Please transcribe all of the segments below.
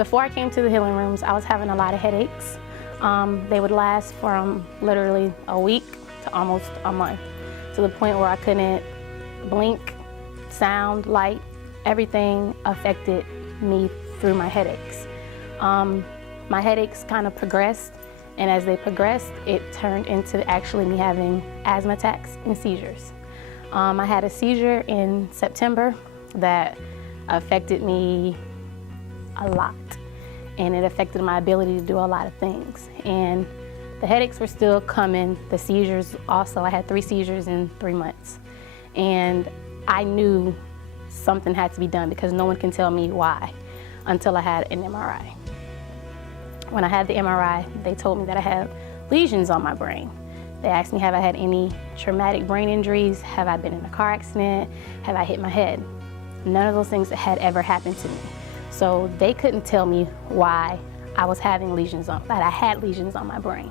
Before I came to the healing rooms, I was having a lot of headaches. They would last from literally a week to almost a month, to the point where I couldn't blink, sound, light. Everything affected me through my headaches. My headaches kind of progressed, and as they progressed, it turned into actually me having asthma attacks and seizures. I had a seizure in September that affected me a lot, and it affected my ability to do a lot of things. And the headaches were still coming, the seizures also. I had 3 seizures in 3 months. And I knew something had to be done because no one can tell me why until I had an MRI. When I had the MRI, they told me that I had lesions on my brain. They asked me, have I had any traumatic brain injuries? Have I been in a car accident? Have I hit my head? None of those things had ever happened to me. So they couldn't tell me why I was having that I had lesions on my brain.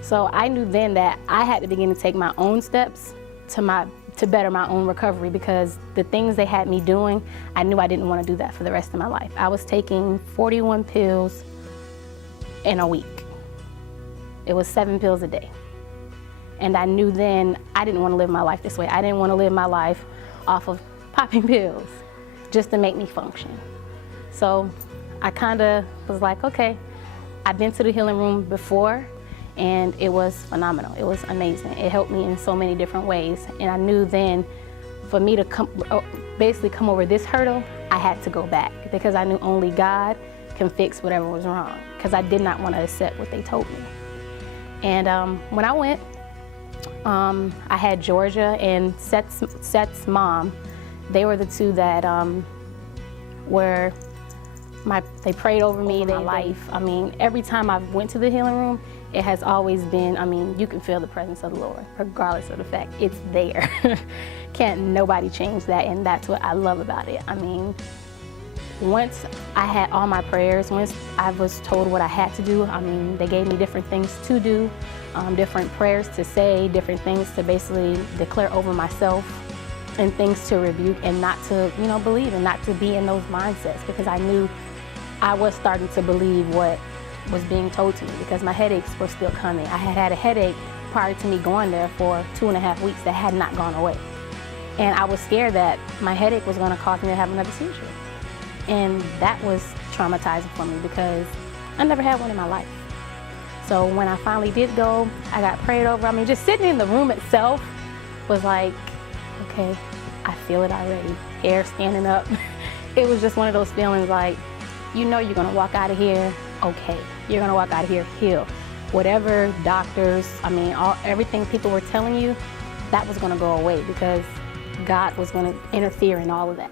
So I knew then that I had to begin to take my own steps to better my own recovery, because the things they had me doing, I knew I didn't want to do that for the rest of my life. I was taking 41 pills in a week. It was 7 pills a day. And I knew then I didn't want to live my life this way. I didn't want to live my life off of popping pills just to make me function. So I kind of was like, okay, I've been to the healing room before, and it was phenomenal. It was amazing. It helped me in so many different ways. And I knew then for me to basically come over this hurdle, I had to go back, because I knew only God can fix whatever was wrong, because I did not want to accept what they told me. And when I went, I had Georgia and Seth's mom. They were the two that they prayed over me, my life. I mean, every time I went to the healing room, it has always been, I mean, you can feel the presence of the Lord, regardless of the fact it's there. Can't nobody change that, and that's what I love about it. I mean, once I had all my prayers, once I was told what I had to do, I mean, they gave me different things to do, different prayers to say, different things to basically declare over myself, and things to rebuke and not to, believe, and not to be in those mindsets, because I knew I was starting to believe what was being told to me, because my headaches were still coming. I had a headache prior to me going there for 2.5 weeks that had not gone away. And I was scared that my headache was going to cause me to have another seizure. And that was traumatizing for me, because I never had one in my life. So when I finally did go, I got prayed over. I mean, just sitting in the room itself was like, okay, I feel it already. Hair standing up. It was just one of those feelings like, you're going to walk out of here okay. You're going to walk out of here healed. Whatever doctors, everything people were telling you, that was going to go away, because God was going to interfere in all of that.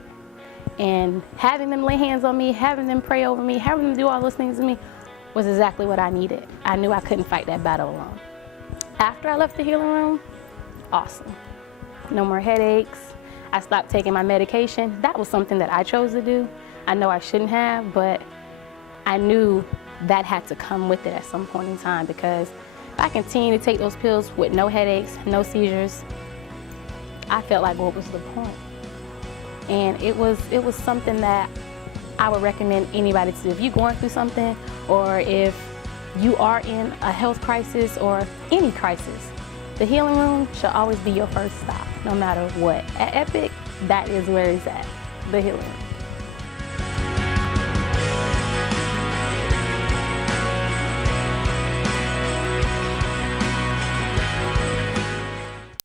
And having them lay hands on me, having them pray over me, having them do all those things to me was exactly what I needed. I knew I couldn't fight that battle alone. After I left the healing room, awesome. No more headaches. I stopped taking my medication. That was something that I chose to do. I know I shouldn't have, but I knew that had to come with it at some point in time, because if I continue to take those pills with no headaches, no seizures, I felt like, what was the point? And it was something that I would recommend anybody to do. If you're going through something, or if you are in a health crisis or any crisis, the healing room should always be your first stop, no matter what. At Epic, that is where it's at, the healing room.